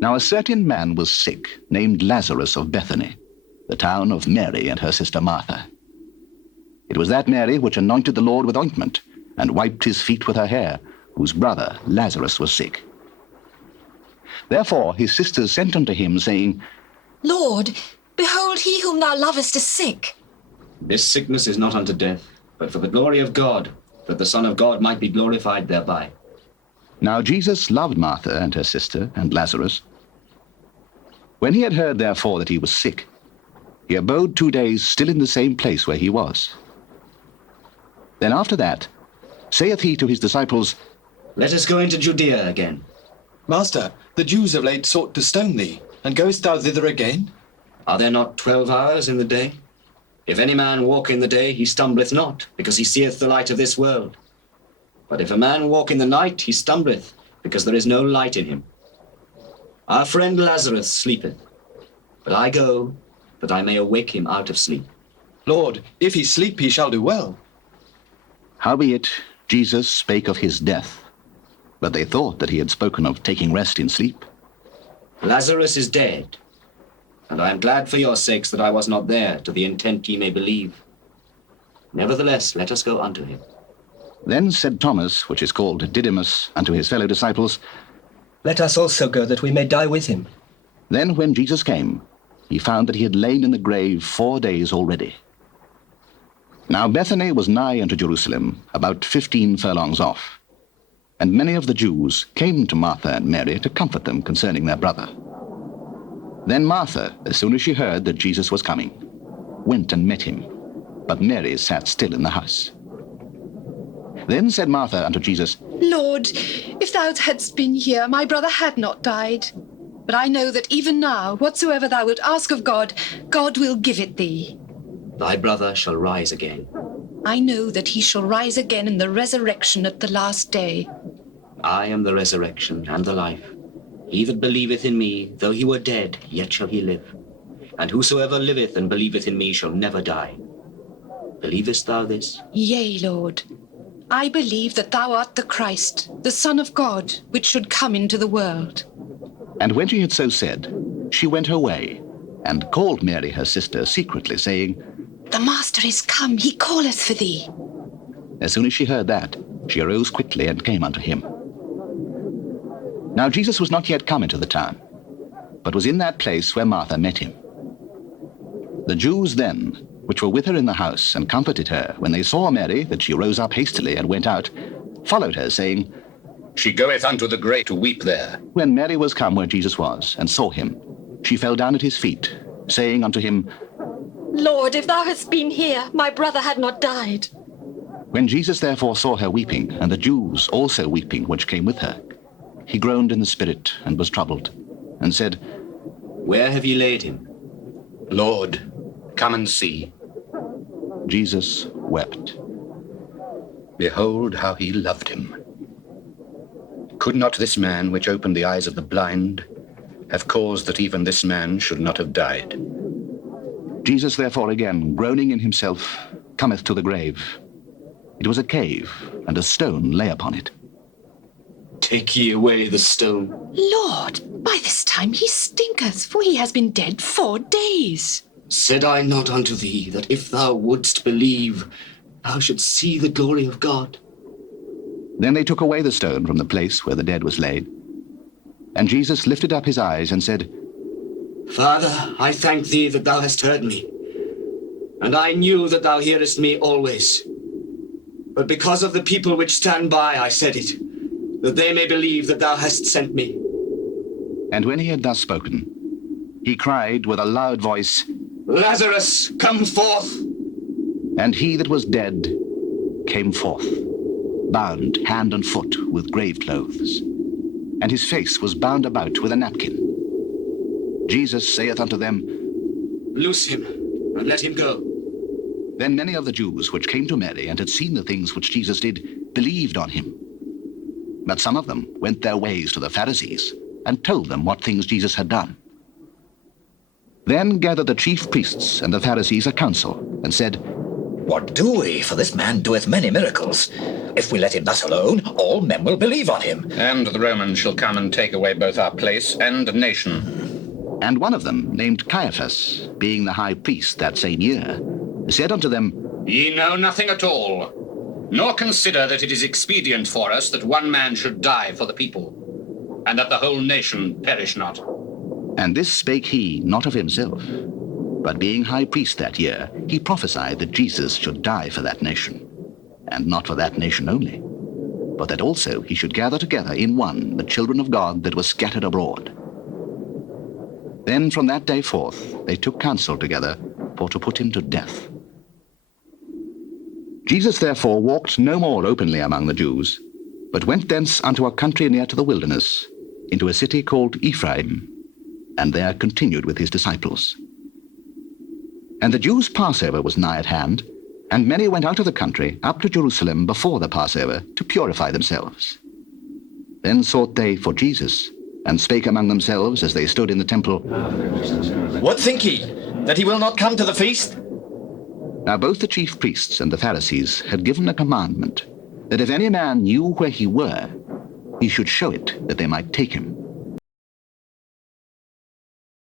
Now a certain man was sick, named Lazarus of Bethany, the town of Mary and her sister Martha. It was that Mary which anointed the Lord with ointment, and wiped his feet with her hair, whose brother Lazarus was sick. Therefore his sisters sent unto him, saying, Lord, behold, he whom thou lovest is sick. This sickness is not unto death, but for the glory of God, that the Son of God might be glorified thereby. Now Jesus loved Martha and her sister and Lazarus. When he had heard therefore that he was sick, he abode 2 days still in the same place where he was. Then after that saith he to his disciples, Let us go into Judea again. Master, the Jews of late sought to stone thee, and goest thou thither again? Are there not 12 hours in the day? If any man walk in the day, he stumbleth not, because he seeth the light of this world. But if a man walk in the night, he stumbleth, because there is no light in him. Our friend Lazarus sleepeth, but I go, that I may awake him out of sleep. Lord, if he sleep, he shall do well. Howbeit Jesus spake of his death, but they thought that he had spoken of taking rest in sleep. Lazarus is dead, and I am glad for your sakes that I was not there, to the intent ye may believe. Nevertheless, let us go unto him. Then said Thomas, which is called Didymus, unto his fellow disciples, Let us also go, that we may die with him. Then when Jesus came, he found that he had lain in the grave 4 days already. Now Bethany was nigh unto Jerusalem, about 15 furlongs off. And many of the Jews came to Martha and Mary to comfort them concerning their brother. Then Martha, as soon as she heard that Jesus was coming, went and met him, but Mary sat still in the house. Then said Martha unto Jesus, Lord, if thou hadst been here, my brother had not died. But I know that even now, whatsoever thou wilt ask of God, God will give it thee. Thy brother shall rise again. I know that he shall rise again in the resurrection at the last day. I am the resurrection and the life. He that believeth in me, though he were dead, yet shall he live. And whosoever liveth and believeth in me shall never die. Believest thou this? Yea, Lord. I believe that thou art the Christ, the Son of God, which should come into the world. And when she had so said, she went her way, and called Mary her sister secretly, saying, The Master is come, he calleth for thee. As soon as she heard that, she arose quickly and came unto him. Now Jesus was not yet come into the town, but was in that place where Martha met him. The Jews then, which were with her in the house, and comforted her, when they saw Mary, that she rose up hastily and went out, followed her, saying, She goeth unto the grave to weep there. When Mary was come where Jesus was, and saw him, she fell down at his feet, saying unto him, Lord, if thou hadst been here, my brother had not died. When Jesus therefore saw her weeping, and the Jews also weeping which came with her, he groaned in the spirit, and was troubled, and said, Where have ye laid him? Lord, come and see. Jesus wept. Behold how he loved him. Could not this man, which opened the eyes of the blind, have caused that even this man should not have died? Jesus therefore again, groaning in himself, cometh to the grave. It was a cave, and a stone lay upon it. Take ye away the stone. Lord, by this time he stinketh, for he has been dead 4 days. Said I not unto thee, that if thou wouldst believe, thou shouldst see the glory of God? Then they took away the stone from the place where the dead was laid. And Jesus lifted up his eyes and said, Father, I thank thee that thou hast heard me. And I knew that thou hearest me always. But because of the people which stand by, I said it, that they may believe that thou hast sent me. And when he had thus spoken, he cried with a loud voice, Lazarus, come forth! And he that was dead came forth, bound hand and foot with grave clothes, and his face was bound about with a napkin. Jesus saith unto them, Loose him, and let him go. Then many of the Jews which came to Mary and had seen the things which Jesus did believed on him. But some of them went their ways to the Pharisees, and told them what things Jesus had done. Then gathered the chief priests and the Pharisees a council, and said, What do we? For this man doeth many miracles. If we let him thus alone, all men will believe on him. And the Romans shall come and take away both our place and nation. And one of them, named Caiaphas, being the high priest that same year, said unto them, Ye know nothing at all, nor consider that it is expedient for us that one man should die for the people, and that the whole nation perish not. And this spake he not of himself, but being high priest that year, he prophesied that Jesus should die for that nation, and not for that nation only, but that also he should gather together in one the children of God that were scattered abroad. Then from that day forth they took counsel together for to put him to death. Jesus therefore walked no more openly among the Jews, but went thence unto a country near to the wilderness, into a city called Ephraim, and there continued with his disciples. And the Jews' Passover was nigh at hand, and many went out of the country up to Jerusalem before the Passover to purify themselves. Then sought they for Jesus, and spake among themselves as they stood in the temple, What think ye? That he will not come to the feast? Now both the chief priests and the Pharisees had given a commandment, that if any man knew where he were, he should show it, that they might take him.